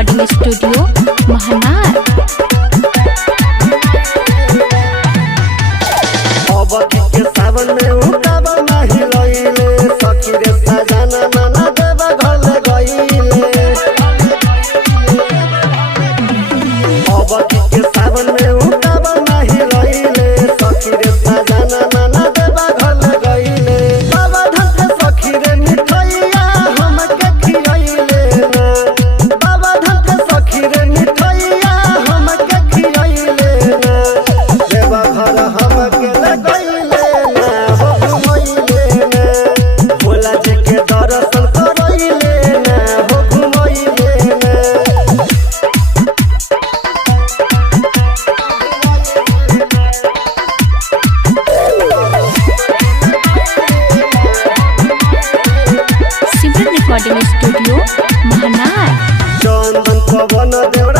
Recording studio महानार। के सावन में उताब नाही लइले सखी रे सजना मना देव घर गइले। के सावन में उताब नाही लइले सखी रे सजना मना देव घर गइले। बाबा धन सखी रे मिठैया हमके खियैले ना। बाबा धन सखी रे मिठैया हमके खियैले ना। देव घर हमके लगइले रिकॉर्डिंग स्टूडियो महानार। चंदन पवन देवरा